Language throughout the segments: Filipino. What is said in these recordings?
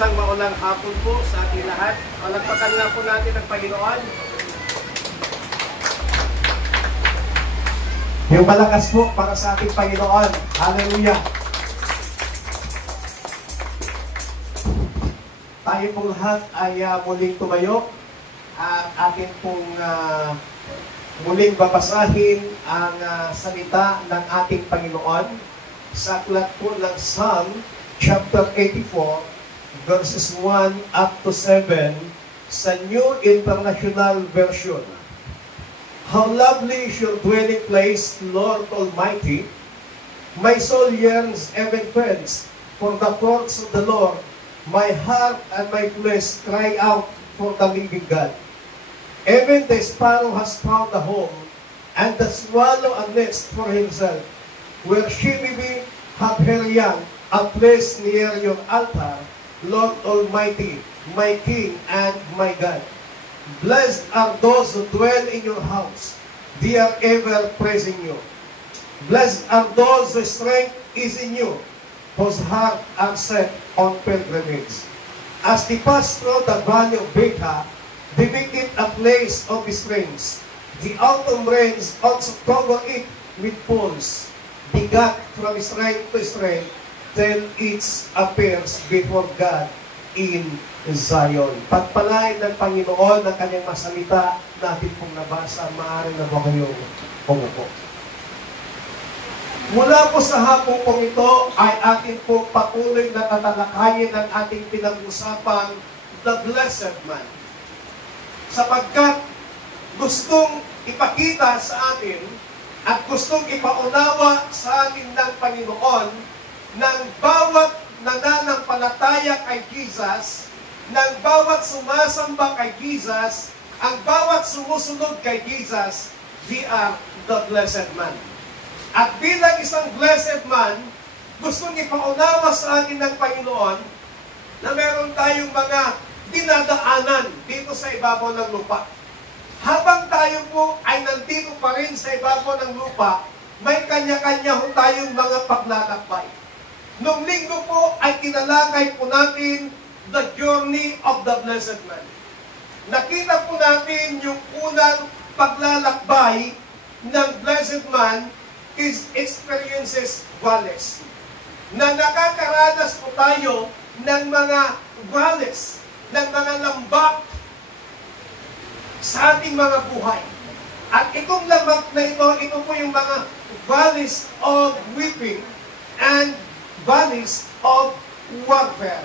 Isang maulang hapon po sa ating lahat. Palagpakan nga po natin ang Panginoon. Yung malakas po para sa ating Panginoon. Hallelujah! Tayo pong lahat ay muling tumayo at atin pong muling babasahin ang salita ng ating Panginoon sa aklat po ng Psalm chapter 84 verses 1 up to 7 sa New International Version. How lovely is your dwelling place, Lord Almighty! My soul yearns and pants for the courts of the Lord. My heart and my flesh cry out for the living God. Even the sparrow has found a home, and the swallow a nest for himself, where she may have her young, a place near your altar, Lord Almighty, my King and my God. Blessed are those who dwell in your house. They are ever praising you. Blessed are those whose strength is in you, whose heart are set on pilgrimage. As they pass through the valley of Baca, they make it a place of springs. The autumn rains also cover it with pools, begat from strength to strength, till it appears before God in Zion. Pagpalain ng Panginoon ng kanyang masalita natin pong nabasa, maaari na ba kayong umupo? Mula po sa hapong pong ito ay atin pong patuloy na tatalakayin ng ating pinag-usapang The Blessed Man. Sapagkat gustong ipakita sa atin at gustong ipaunawa sa atin ng Panginoon ng bawat nananampalataya kay Jesus, ng bawat sumasamba kay Jesus, ang bawat sumusunod kay Jesus, they are the blessed man. At bilang isang blessed man, gustong ipaunawa sa atin ng Panginoon na meron tayong mga dinadaanan dito sa ibabaw ng lupa. Habang tayo po ay nandito pa rin sa ibabaw ng lupa, may kanya-kanya ho tayong mga paglalakbay. Noong linggo po ay tinalakay po natin the journey of the blessed man. Nakita po natin yung unang paglalakbay ng blessed man is experiences valleys. Na nakakaranas po tayo ng mga valleys, ng mga lambak sa ating mga buhay. At itong lambak na ito po yung mga valleys of weeping and valleys of warfare.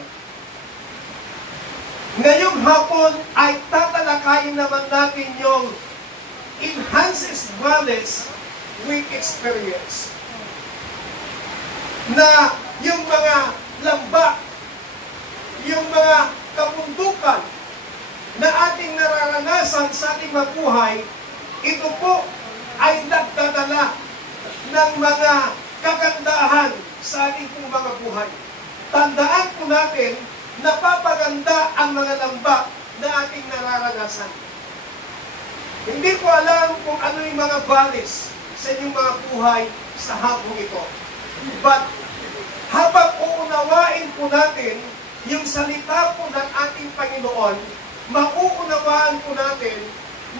Ngayong hapon ay tatalakayin naman natin yung enhances valleys with experience. Na yung mga lambak, yung mga kabundukan na ating nararanasan sa ating mabuhay, ito po ay nagdadala ng mga kagandahan sa ating pong mga buhay. Tandaan po natin, napapaganda ang mga lambak na ating nararanasan. Hindi ko alam kung ano yung mga valleys sa inyong mga buhay sa hapong ito. But, habang uunawain po natin yung salita po ng ating Panginoon, mauunawaan po natin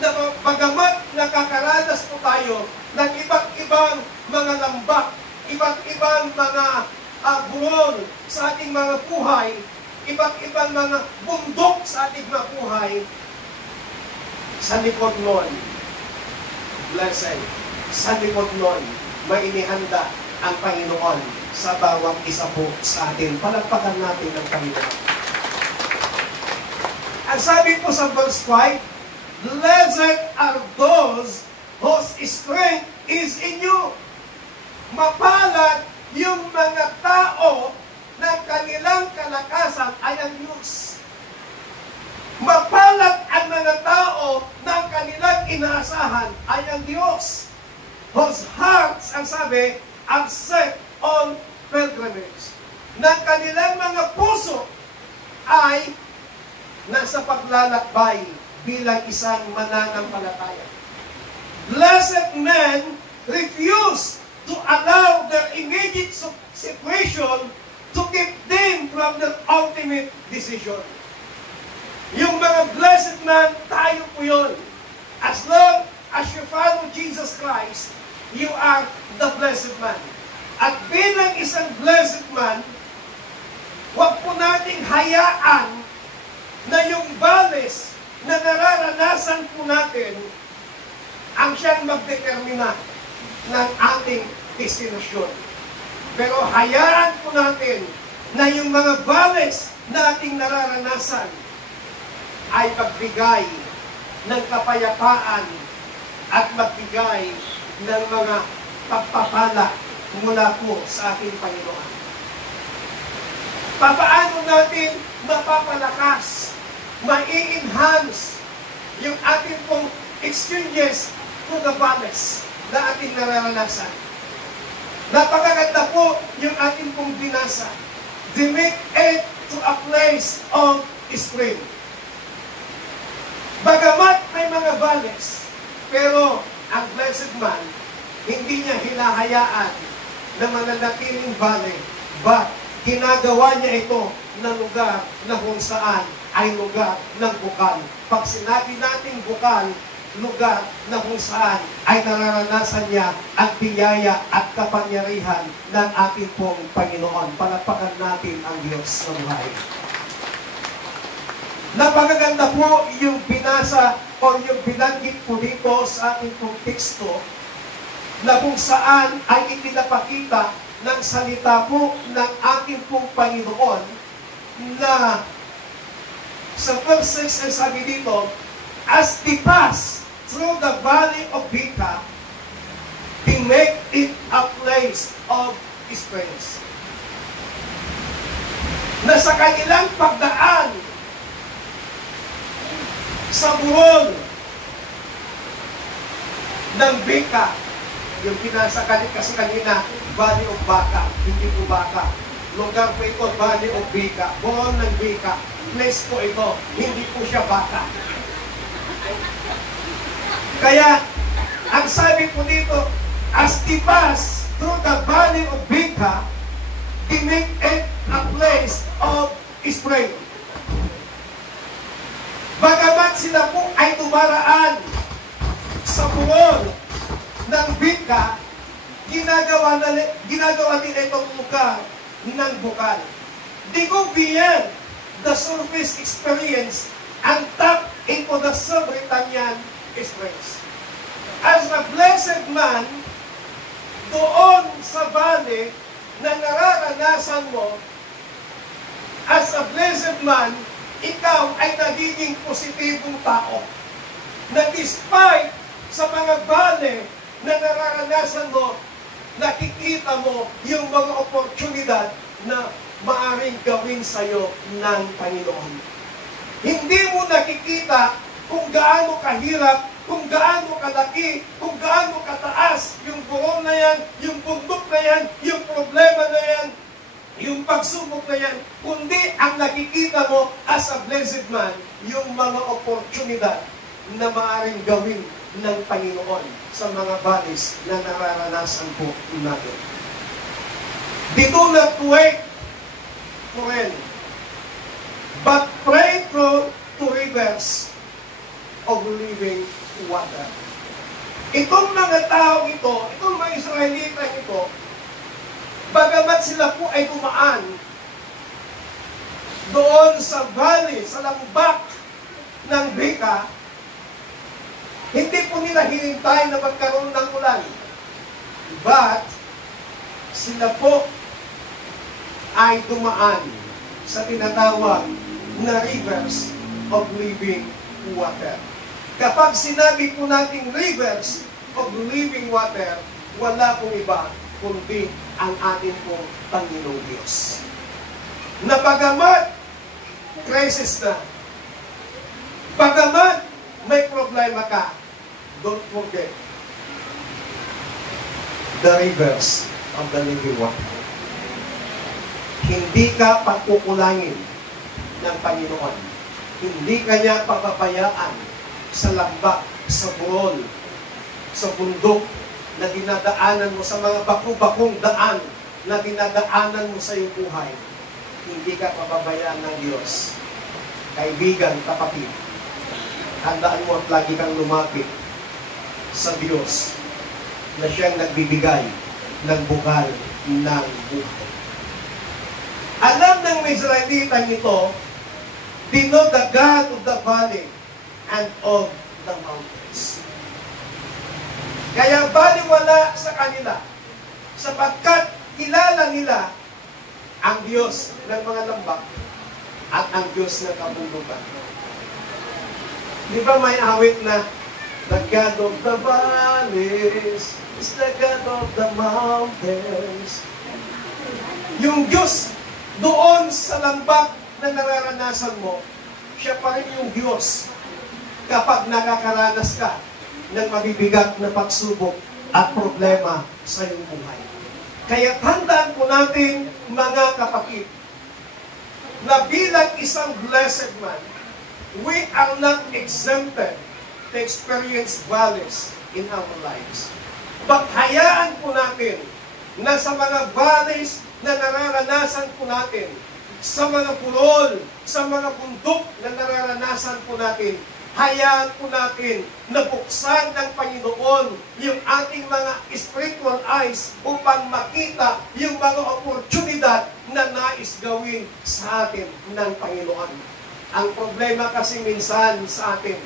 na bagamat nakakaranas po tayo ng iba't ibang mga lambak, iba't ibang mga buron sa ating mga buhay, iba't ibang mga bundok sa ating mga buhay, sa likod nun, blessed, sa likod nun, may inihanda ang Panginoon sa bawat isa po sa atin. Palagpakan natin ang Panginoon. Ang sabi po sa verse 5, blessed are those whose strength is in you. Mapalad yung mga tao na kanilang kalakasan ay ang Diyos. Mapalad ang mga tao na kanilang inaasahan ay ang Diyos. Whose hearts, ang sabi, are set on pilgrimage. Na kanilang mga puso ay nasa paglalakbay bilang isang mananampalataya. Blessed men refuse to allow their immediate situation to keep them from their ultimate desisyon. Yung mga blessed man, tayo po yun. As long as you follow Jesus Christ, you are the blessed man. At bilang isang blessed man, huwag po nating hayaan na yung balis na nararanasan po natin ang siyang magdetermina ng ating destinasyon. Pero hayaan po natin na yung mga balis na ating nararanasan ay magbigay ng kapayapaan at magbigay ng mga pagpapala mula po sa ating Panginoon. Papaano natin mapapalakas, mai-enhance yung ating pong exchanges to the balance na ating nararanasan. Napakaganda po yung ating pong binasa. They make it to a place of spring. Bagamat may mga valleys, pero ang blessed man, hindi niya hinahayaan na mananatiling valley, but ginagawa niya ito na lugar na kung saan ay lugar ng bukal. Pag sinabi nating bukal, lugar na kung saan ay nararanasan niya ang biyaya at kapangyarihan ng ating pong Panginoon. Palakpakan natin ang Diyos sa buhay. Napakaganda po yung binasa o yung binanggit po dito sa ating pong teksto na kung saan ay ipinapakita ng salita po ng ating pong Panginoon na sa verse 6 ay sabi dito, as they pass through the valley of Baca, they make it a place of springs. Na sa kanilang pagdaan sa burol ng Baca, yung pinasa kasi kanina, Valley of Baca, hindi po Baca. Lugar po ito, Valley of Baca, burol ng Baca. Place po ito, hindi po siya Baca. Kaya, ang sabi po dito, as they pass through the Valley of Baca, they make it a place of spring. Bagamat sila po ay tumaraan sa burol ng Baca, ginagawa nila itong lugar ng bukal. They go beyond the surface experience and tap into the subterranean springs. As a blessed man, doon sa valley na nararanasan mo, as a blessed man, ikaw ay nagiging positibong tao. Na despite sa mga valley na nararanasan mo, nakikita mo yung mga oportunidad na maaring gawin sa'yo ng Panginoon. Hindi mo nakikita kung gaano kahirap, kung gaano kalaki, kung gaano kataas yung burol na yan, yung bundok na yan, yung problema na yan, yung pagsubok na yan, kundi ang nakikita mo as a blessed man, yung mga oportunidad na maaaring gawin ng Panginoon sa mga balis na nararanasan po natin. They do not wait for rain, but pray through to rivers of living water. Itong mga tao ito, itong mga Israelita ito, bagamat sila po ay dumaan doon sa valley, sa lambak ng Baca, hindi po nila hinintay na magkaroon ng ulan. But, sila po ay dumaan sa tinatawag na rivers of living water. Kapag sinabi po nating rivers of living water, wala pong iba kundi ang ating pong Panginoong Diyos. Na bagamat crisis na, bagamat may problema ka, don't forget the rivers of the living water. Hindi ka pagkukulangin ng Panginoon. Hindi ka niya papabayaan sa lambak, sa burol, sa bundok na dinadaanan mo, sa mga baku-bakong daan na dinadaanan mo sa iyong buhay. hindi ka pababayaan ng Diyos. Kaibigan, kapatid, handaan mo at lagi kang lumapit sa Diyos na siyang nagbibigay ng bukal ng buhay. Alam ng mga Israelita nito, they know the God of the valley and of the mountains. Kaya baliwala sa kanila, sapagkat kilala nila ang Diyos ng mga lambak at ang Diyos ng kabundukan. Di ba may awit na, the God of the valleys is the God of the mountains. Yung Diyos doon sa lambak na nararanasan mo, siya pa rin yung Diyos kapag nakakaranas ka ng mabibigat na pagsubok at problema sa iyong buhay. Kaya tandaan po natin, mga kapatid, na bilang isang blessed man, we are not exempted to experience valleys in our lives. But hayaan po natin na sa mga valleys na nararanasan po natin, sa mga pulol, sa mga bundok na nararanasan po natin, hayaan po natin na buksan ng Panginoon yung ating mga spiritual eyes upang makita yung mga oportunidad na nais gawin sa atin ng Panginoon. Ang problema kasi minsan sa atin,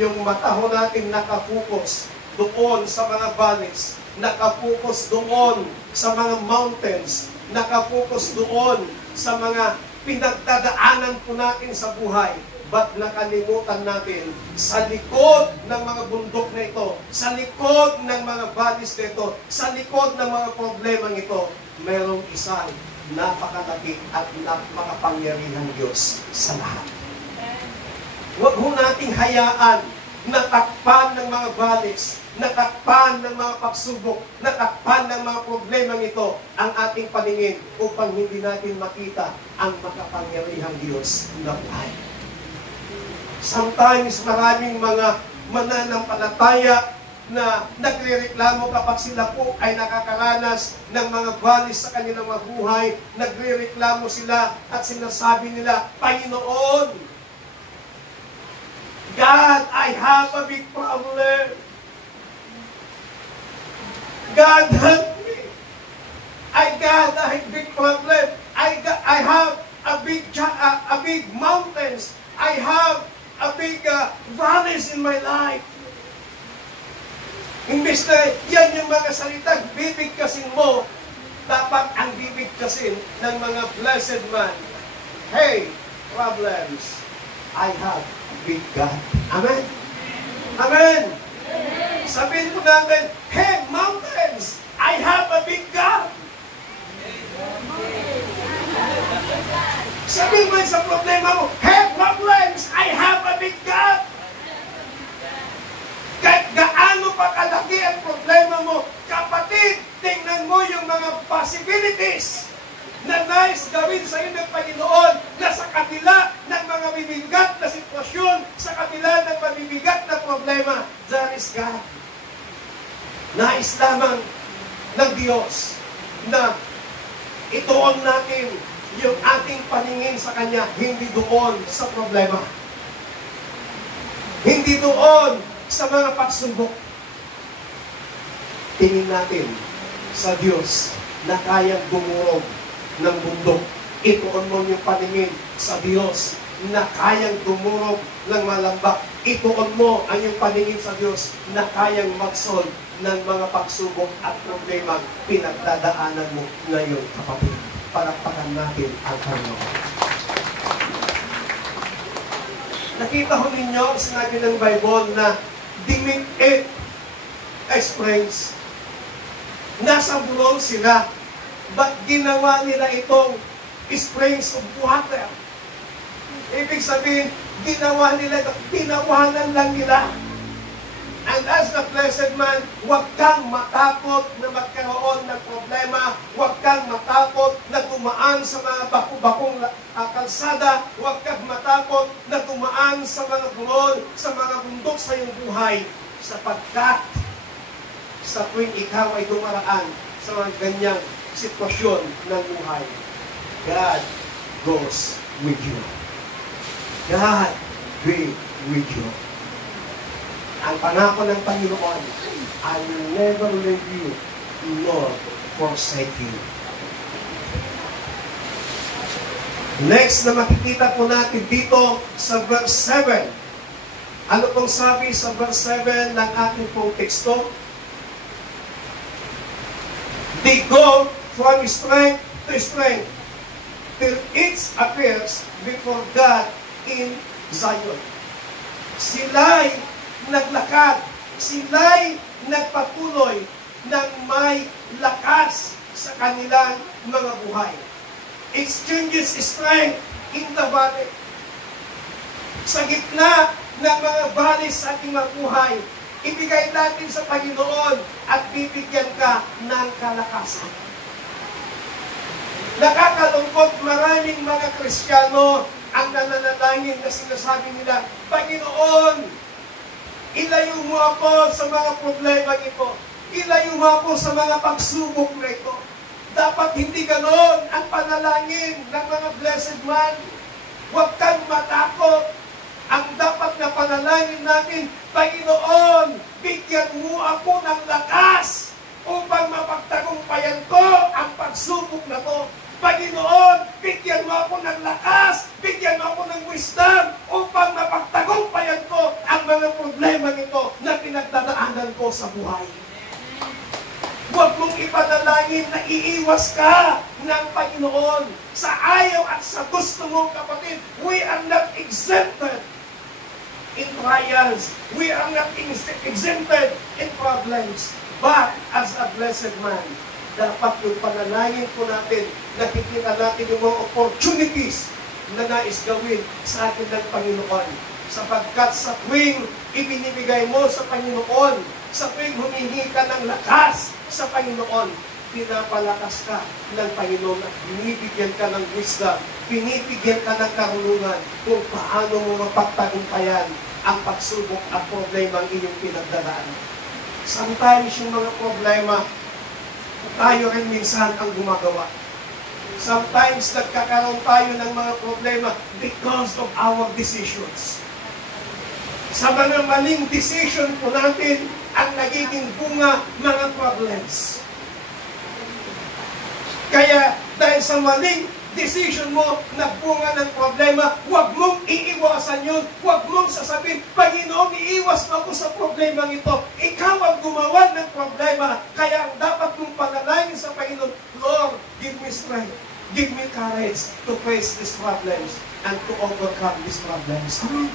yung mata ho natin nakapokus doon sa mga valleys, nakapokus doon sa mga mountains, nakapokus doon sa mga pinagdadaanan po natin sa buhay. Ba't nakalimutan natin sa likod ng mga bundok na ito, sa likod ng mga valleys na ito, sa likod ng mga problemang ito, mayroong isang napakalaki at makapangyarihang Diyos sa lahat. Huwag ho nating hayaan na takpan ng mga valleys, natakpan ng mga pagsubok, natakpan ng mga problemang ito ang ating paningin upang hindi natin makita ang makapangyarihang Diyos na buhay. Sometimes maraming mga mananampalataya na nagrereklamo kapag sila po ay nakakaranas ng mga valleys sa kanilang mga buhay, nagrereklamo sila at sinasabi nila, Panginoon, God, I have a big problem. God, help me. God, I have a big problem. I have a big mountains. I have a big valleys in my life. Imbes na yan yung mga salita, bibigkasin mo, dapat ang bibigkasin ng mga blessed man. Hey, problems, I have a big God. Amen? Amen? Sabihin po natin, hey, mountains, I have a big God. Sabihin mo sa problema mo, hey, problems, I have a big God. Kahit gaano pa kalaki ang problema mo, kapatid, tingnan mo yung mga possibilities na nais gawin sa iyo ng Panginoon na sa kabila ng mga bibigat na sitwasyon, sa kabila ng mabibigat na problema, there is God. Nais lamang ng Diyos na ituon natin yung ating paningin sa Kanya, hindi doon sa problema. Hindi doon sa mga pagsubok. Tingin natin sa Diyos na kayang dumurog ng bundok. Ituon mo yung paningin sa Diyos na kayang dumurog ng malambak. Ituon mo ang iyong paningin sa Diyos na kayang mag-solve ng mga pagsubok at problema pinagdadaanan mo ngayon, kapatid. Palakpakan natin ang Panginoon. Nakita ho ninyo, sinabi ng Bible na dimik springs. Nasa bulol sila. Ba't ginawa nila itong springs of water? Ibig sabihin, ginawa nila, tinawanan lang nila. And as the blessed man, huwag kang matakot na magkaroon ng problema, huwag kang matakot na dumaan sa mga baku-bakong kalsada, huwag kang matakot na dumaan sa mga bulol, sa mga bundok sa iyong buhay, sapagkat sa tuwing ikaw ay dumaraan sa mga ganyang sitwasyon ng buhay, God goes with you. God be with you. Ang pangako ng Panginoon, I will never leave you nor forsake you. Next na makikita po natin dito sa verse 7. Ano pong sabi sa verse 7 ng ating pong teksto? They go from strength to strength till each appears before God in Zion. Sila'y naglakad, sila'y nagpatuloy ng may lakas sa kanilang mga buhay. Exchanges strength in the valley. Sa gitna ng mga valley sa ating mga buhay, ibigay natin sa Panginoon at bibigyan ka ng kalakasan. Nakakalungkot, maraming mga Kristiyano ang nananalangin na sinasabi nila, Panginoon, ilayo mo ako sa mga problema ito. Ilayo mo ako sa mga pagsubok na ito. Dapat hindi ganon ang panalangin ng mga blessed man. Huwag kang matakot. Ang dapat na panalangin natin, Panginoon, bigyan mo ako ng lakas upang mapagtagumpayan ko ang pagsubok na to. Panginoon, bigyan mo ako ng lakas, bigyan mo ako ng wisdom upang mapagtagumpayan ko ang mga problema nito na pinagdadaanan ko sa buhay. Huwag mong ipanalangin na iiwas ka ng Panginoon sa ayaw at sa gusto mong kapatid. We are not exempted in trials. We are not exempted in problems. But as a blessed man, dapat yung panalangin po natin, nakikita natin yung mga opportunities na nais gawin sa atin ng Panginoon. Sapagkat sa tuwing ibinibigay mo sa Panginoon, sa tuwing humihingi ka ng lakas sa Panginoon, pinapalakas ka ng Panginoon at binibigyan ka ng wisdom, binibigyan ka ng karunungan kung paano mo mapagtagumpayan ang pagsubok at problema ang inyong pinagdadaan. Sometimes yung mga problema, tayo rin minsan ang gumagawa. Sometimes nagkakaroon tayo ng mga problema because of our decisions. Sa mga maling decision po natin, ang nagiging bunga mga problems. Kaya dahil sa maling decision mo, nagbunga ng problema, huwag mong iiwasan yun. Huwag mong sasabihin, Panginoon, iiwas mo ako sa problema ito. Ikaw ang gumawa ng problema. Kaya ang dapat mong panalangin sa Panginoon, Lord, give me strength. Give me courage to face these problems and to overcome these problems. Amen.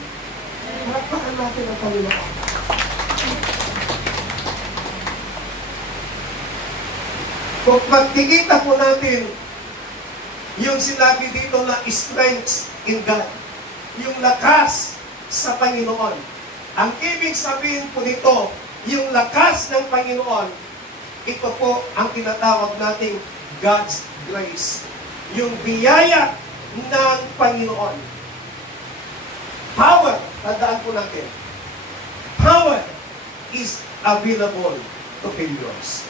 Malakpakan natin ang Panginoon. Kung magkikita po natin yung sinabi dito na strength in God, yung lakas sa Panginoon. Ang ibig sabihin po nito, yung lakas ng Panginoon, ito po ang tinatawag nating God's grace. Yung biyaya ng Panginoon. Power, tandaan po natin, power is available to failures.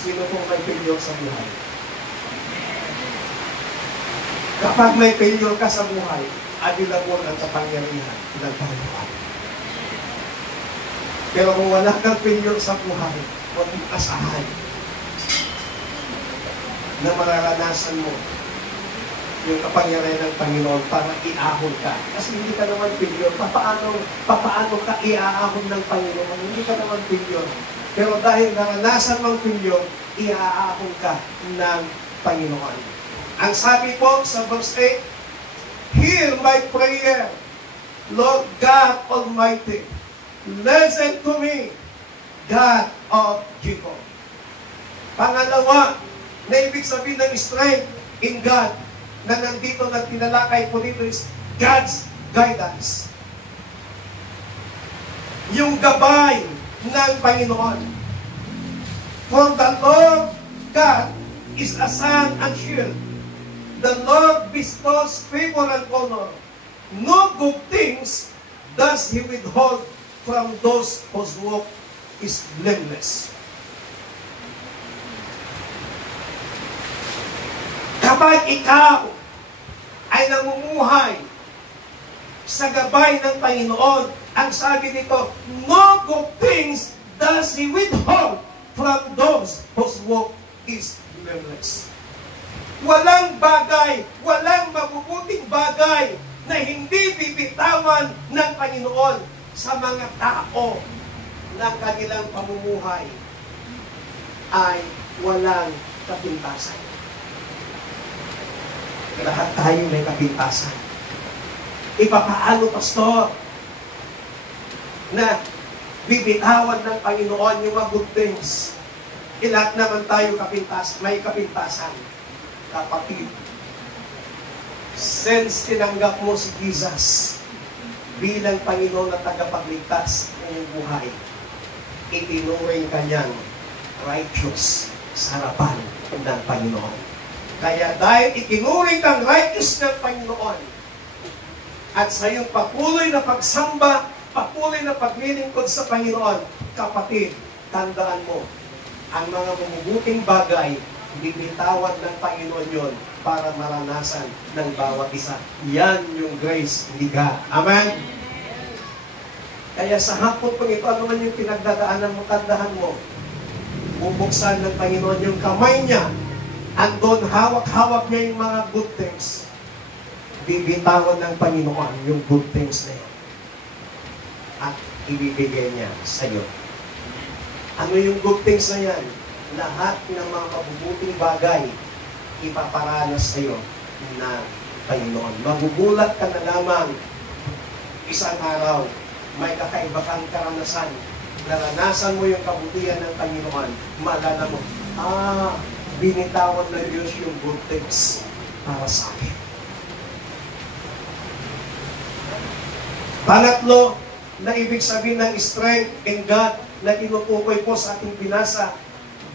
Sino pong may failure sa buhay? Kapag may failure ka sa buhay, available ang kapangyarihan ng Panginoon. Pero kung wala kang failure sa buhay, huwag mong asahan na mararanasan mo yung kapangyarihan ng Panginoon para iahon ka. Kasi hindi ka naman failure. Papaano ka iaahon ng Panginoon? Hindi ka naman failure. Pero dahil naranasan mong failure, iaahon ka ng Panginoon. Ang sabi po sa verse 8, hear my prayer, Lord God Almighty. Listen to me, God of Jacob. Pangalawa, na ibig sabihin ng strength in God, na nandito na tinalakay po dito is God's guidance. Yung gabay ng Panginoon. For the Lord God is a sun and shield. The Lord bestows favor and honor. No good things does He withhold from those whose walk is blameless. Kapag ikaw ay namumuhay sa gabay ng Panginoon. Ang sabi nito, no good things does He withhold from those whose walk is blameless. Walang bagay, walang mabubuting bagay na hindi bibitawan ng Panginoon sa mga tao na kanilang pamumuhay ay walang kapintasan. Lahat tayo may kapintasan. Ipapaano, pastor, na bibitawan ng Panginoon yung mga good things? Lahat naman tayo may kapintasan. Kapatid, since tinanggap mo si Jesus bilang Panginoon na tagapagligtas ng iyong buhay, itinuring kanyang righteous sa harapan ng Panginoon. Kaya dahil itinuring kang righteous ng Panginoon, at sa iyong patuloy na pagsamba, patuloy na paglilingkod sa Panginoon, kapatid, tandaan mo, ang mga mabubuting bagay, bibitawan ng Panginoon yon para maranasan ng bawat isa. Yan yung grace ni God. Amen? Kaya sa hapon pang ito, ano man yung pinagdadaanan mo, tandaan mo, bubuksan ng Panginoon yung kamay niya, andon hawak-hawak niya yung mga good things. Bibitawan ng Panginoon yung good things na yan. At ibibigay niya sa iyo. Ano yung good things na yan? Lahat ng mga mabubuting bagay ipaparanas sa iyo na Panginoon. Magugulat ka na lamang isang araw, may kakaiba kang karanasan. Naranasan mo yung kabutihan ng Panginoon. Maalala mo, binitawan ng Diyos yung good things para sa akin. Pangatlo, na ibig sabihin ng strength in God na tinutukoy po sa ating binasa,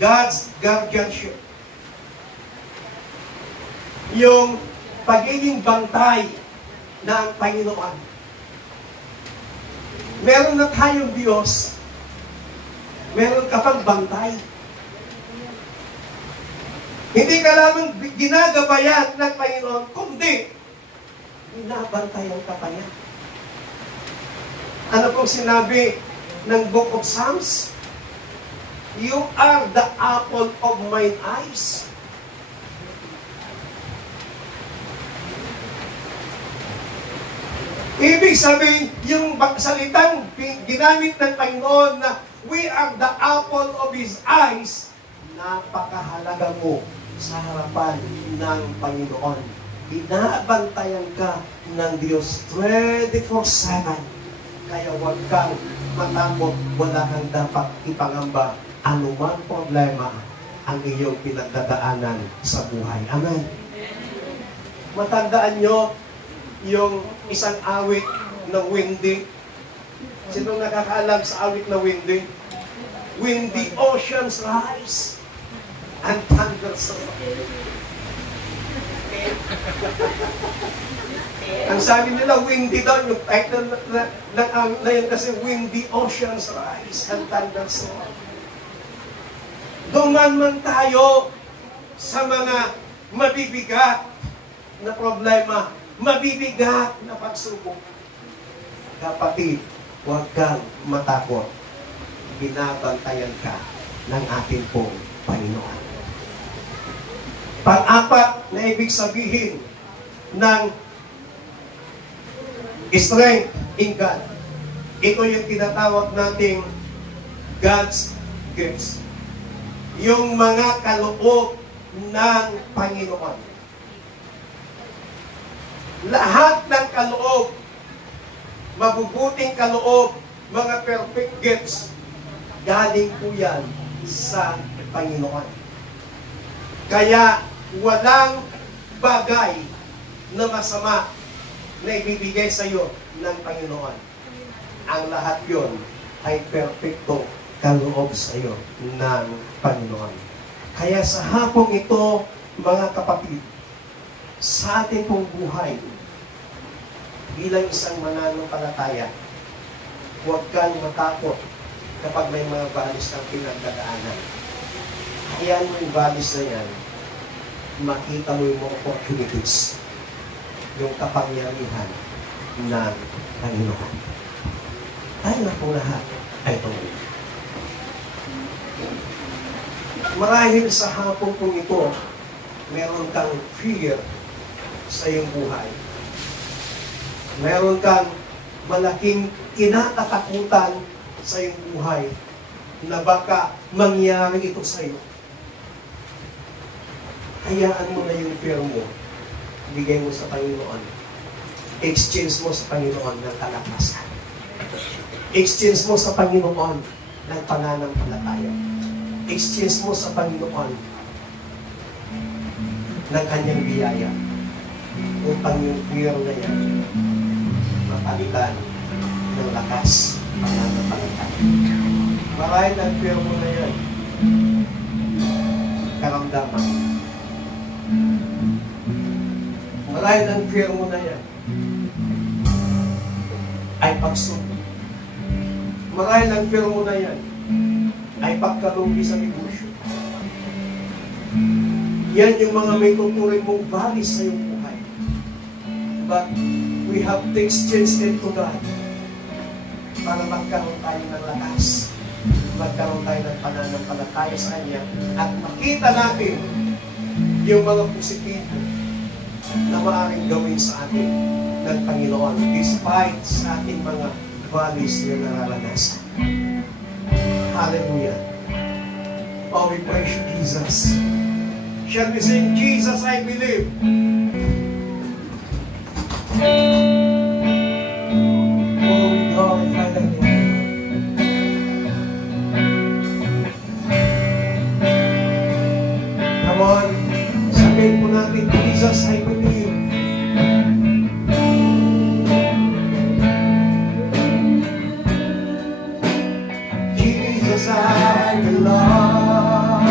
God's guardianship. Yung pagiging bantay ng Panginoon. Meron na tayong Diyos. Meron ka pang bantay. Hindi ka lamang ginagabayan ng Panginoon, kundi binabantayan ka pa niya. Ano pong sinabi ng Book of Psalms? You are the apple of mine eyes. Ibig sabihin, yung salitang ginamit ng Panginoon na we are the apple of His eyes, napakahalaga mo sa harapan ng Panginoon. Binabantayan ka ng Diyos 24/7. Kaya huwag kang matakot, wala kang dapat ipangamba anumang problema ang iyong pinagdadaanan sa buhay. Amen. Matandaan nyo yung isang awit na windy. Sinong nakakaalam sa awit na windy? When the oceans rise and thunders arise. Ang sabi nila, windy daw, yung title na yun kasi, when the oceans rise and thunders arise. Duman man tayo sa mga mabibigat na problema, mabibigat na pagsubok. Kapatid, huwag kang matakot. Binabantayan ka ng ating pong Panginoon. Pang-apat na ibig sabihin ng strength in God. Ito yung tinatawag nating God's gifts. Yung mga kaloob ng Panginoon. Lahat ng kaloob, mabubuting kaloob, mga perfect gifts, galing po yan sa Panginoon. Kaya walang bagay na masama na ibibigay sa iyo ng Panginoon. Ang lahat yon ay perfecto kaloob sa iyo ng Panginoon. Kaya sa hapong ito, mga kapatid, sa ating pong buhay, bilang isang mananampalataya, huwag kang matakot kapag may mga balis ng pinagdadaanan. Hayaan mo yung balis na yan, makita mo yung mga opportunities. yung kapangyarihan ng Panginoon. Tayo na po lahat ay tumulong. Marahil sa hapon po ito, meron kang fear sa iyong buhay. Meron kang malaking kinatatakutan sa iyong buhay na baka mangyari ito sa iyo. Hayaan mo na yung fear mo. Bigay mo sa Panginoon. Exchange mo sa Panginoon ng kalakasan. Exchange mo sa Panginoon ng pananampalataya. Exchange mo sa Panginoon ng kanyang biyaya upang yung fear na yan mapalitan ng lakas pananampalataya. Marahil ang fear mo na yan karamdaman. Marahil ang fear mo na yan ay pagsuko. Marahil ang fear mo na yan ay pagkalugi sa negosyo. Yan yung mga may tuturing mong valis sa iyong buhay. But we have to exchange it to God para magkaroon tayo ng lakas, magkaroon tayo ng pananampalataya sa Kanya, at makita natin yung mga positibo na maaaring gawin sa atin ng Panginoon despite sa ating mga valis na nararanasan. Hallelujah. Oh, we praise you, Jesus. Shall we sing, Jesus, I believe? Oh, we glorify thy name. Come on, sabihin po natin, Jesus, I believe. Jesus, I belong.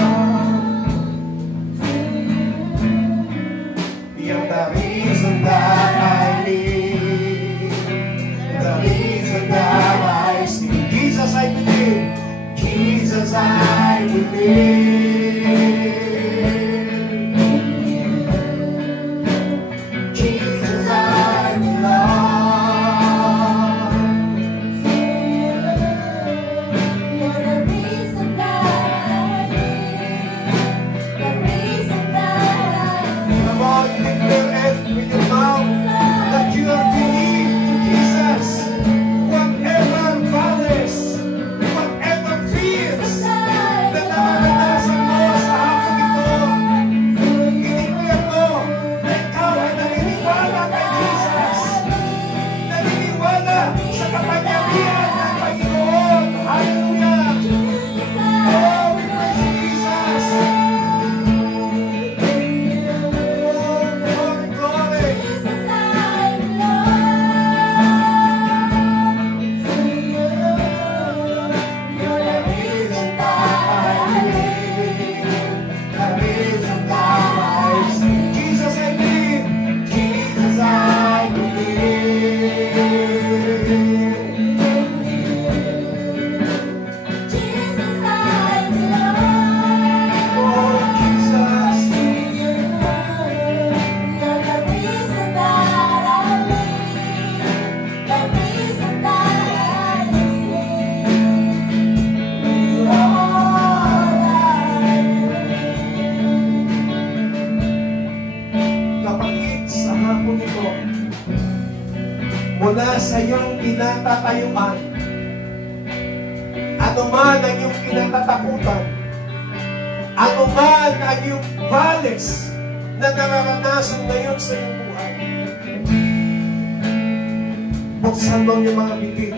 You're the reason that I live, the reason that I sing. Jesus, I believe. Jesus, I believe. Jesus, I belong. You're the reason that I live, the reason that I Come on, declare it with your mouth that you are believed to Jesus. Whatever valleys, whatever fears na naranasan mo sa hapon ito, i-declare mo na ikaw ay naniniwala kay Jesus. Naniniwala sa kapangyarihan ng Panginoon. Hallelujah! Oh, we praise you, Jesus! Oh, glory, glory! Jesus, I believe. Jesus, I Oh, Jesus. Kapatid, sa hapon ito, mula sa iyong kinatatayuan, ano man ang iyong kinatatakutan, ano man ang iyong valleys na nararanasan ngayon sa iyong buhay, buksan mo yung mga bibig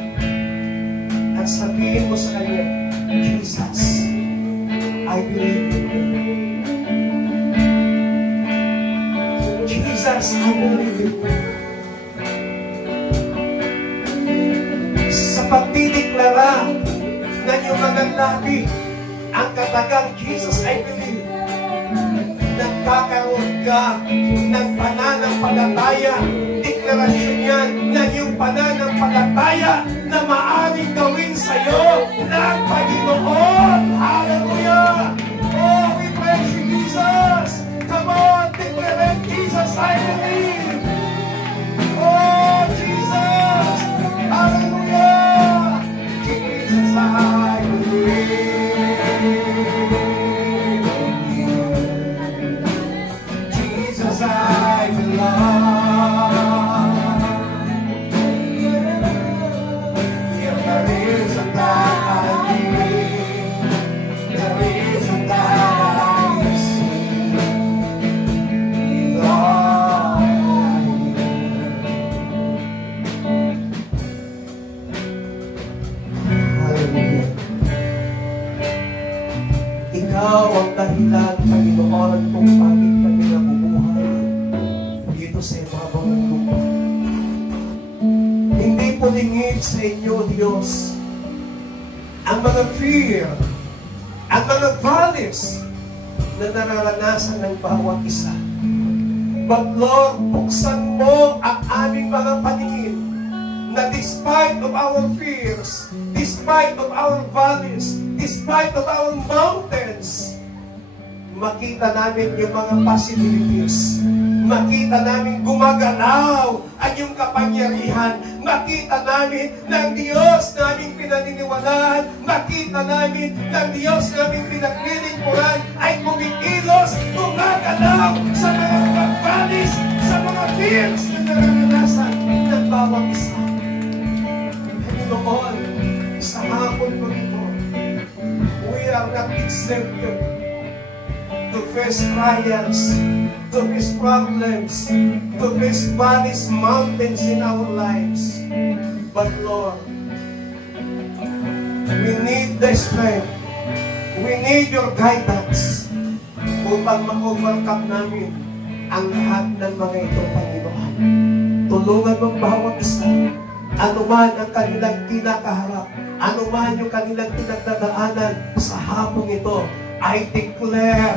at sabihin mo sa Kanya, Jesus, I believe in you. Jesus, I believe in you. Sa pagdideklara ng iyong mga labi, ang katagang Jesus, I believe, nagkakaroon ka ng pananampalataya. Deklarasyon yan ng iyong pananampalataya na maaaring gawin sa iyo ng Panginoon. Hallelujah! Oh, we praise you, Jesus! Come on, declare it, Jesus, I believe! ang mga fear, ang mga valleys na nararanasan ng bawat isa. But Lord, buksan mo ang aming mga paningin na despite of our fears, despite of our valleys, despite of our mountains, makita namin yung mga possibilities. Makita namin gumagalaw ang iyong kapangyarihan. Makita namin ng Diyos naming pinaniniwalaan. Makita namin ng Diyos naming pinaglilingkuran ay kumikilos, gumagalaw sa mga valleys, sa mga fears na nararanasan ng bawang isa. Panginoon, sa hapon ko ito, we are not exempted to face trials, to face problems, to face valleys, mountains in our lives. But Lord, we need the strength. We need your guidance upang ma-overcome namin ang lahat ng mga ito, Panginoon. Tulungan mo bawat isa, anuman ang kanilang kinakaharap, anuman yung kanilang pinagdadaanan sa hapong ito, I declare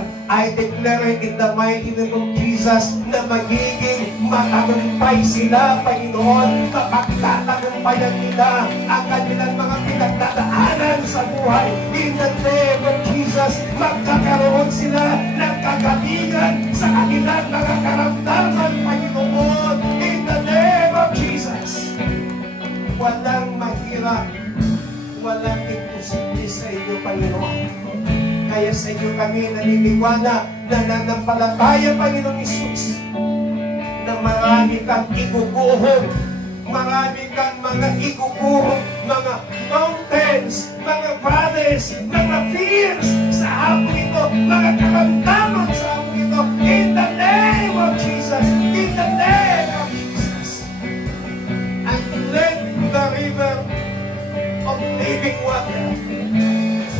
it in the mighty name of Jesus na magiging matagumpay sila, Panginoon. Mapagtatagumpayan nila ang kanilang mga pinagdadaanan sa buhay. In the name of Jesus, magkakaroon sila ng kagalingan sa kanilang mga karamdaman, Panginoon. In the name of Jesus. Walang mahirap, walang imposible sa iyo, Panginoon. Kaya sa inyo kami naniniwala na nanampalataya, Panginoong Isus, na marami kang iguguhong, marami kang mga iguguhong, mga mountains, mga valleys, mga fears sa hapon ito, mga karamdaman sa hapon ito, in the name of Jesus, in the name of Jesus. And let the river of living water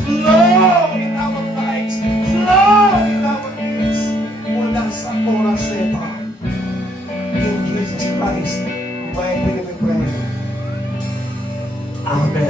flow in our lives, flow in our midst, mula sa oras na ito. In Jesus Christ, mighty name we pray. Amen.